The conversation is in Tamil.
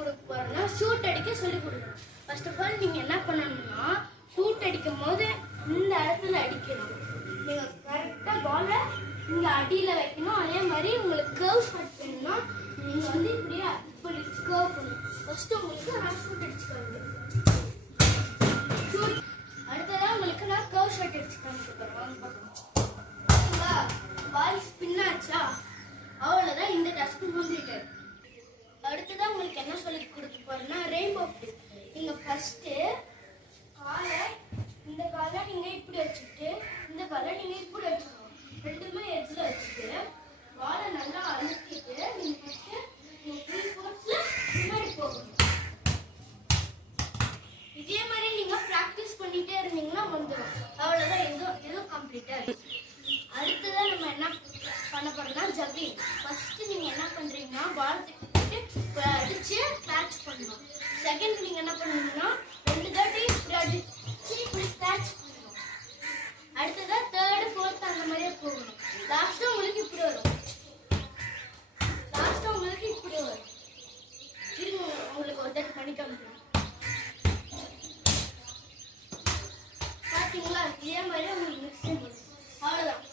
கொடுக்க போறேன்னா ஷூட் அடிக்க சொல்லி கொடுக்கணும். ஃபர்ஸ்ட் ஆஃப் ஆல் நீங்க என்ன பண்ணணும்னா ஷூட் அடிக்கும் போது இந்த இடத்துல அடிக்கணும். நீங்க கரெக்டா பால இங்க அடியில வைக்கணும். அதே மாதிரி உங்களுக்கு கர்வ் ஷாட் வேணும்னா நீங்க வந்து இப்படியே இப்படி கர்வ் பண்ணணும். ஃபர்ஸ்ட் உங்களுக்கு நான் ஷூட் அடிச்சுக்காங்க. ஷூட் அடுத்ததான் உங்களுக்கு நான் கர்வ் ஷாட் அடிச்சு காமிக்க போறேன். வாங்க பார்க்கலாம். பால் ஸ்பின் ஆச்சா அவ்வளவுதான். இந்த டாஸ்க் முடிஞ்சிட்டு அடுத்ததான் உங்களுக்கு என்ன சொல்லி கொடுக்க போறேன்னா ரெயின்போ ஃபிளிப். நீங்க ஃபர்ஸ்ட் காலை இந்த காலை நீங்க இப்படி வச்சுட்டு இந்த காலை நீங்க இப்படி வச்சுக்கணும். ரெண்டுமே எட்ஜ்ல வச்சுட்டு பாலை நல்லா அழுத்திட்டு நீங்க ஃபர்ஸ்ட் நீங்க 3 ஃபோர்ஸ்ல முன்னாடி போகணும். இதே மாதிரி நீங்க பிராக்டிஸ் பண்ணிட்டே இருந்தீங்கன்னா வந்துடும். அவ்வளவுதான். இதுவும் கம்ப்ளீட்டா அடுத்ததான் நம்ம என்ன பண்ண போறோம்னா ஜக்கிங். ஃபர்ஸ்ட் நீங்க என்ன பண்றீங்கன்னா பால் தூக்கிட்டு அடிச்சு கேட்ச் பண்ணணும். செகண்ட் நீங்க என்ன பண்ணணும்னா 2 தாட்டி இப்படி அடிச்சு இப்படி கேட்ச் பண்ணணும். அடுத்ததா தேர்ட் ஃபோர்த் அந்த மாதிரியே போகணும். லாஸ்டா உங்களுக்கு இப்படி வரும். இருங்க உங்களுக்கு ஒரு தாட்டி பண்ணி காமிக்கிறேன். பாத்தீங்களா? இதே மாதிரி உங்களுக்கு நெக்ஸ்ட் டைம் அவ்வளவுதான்.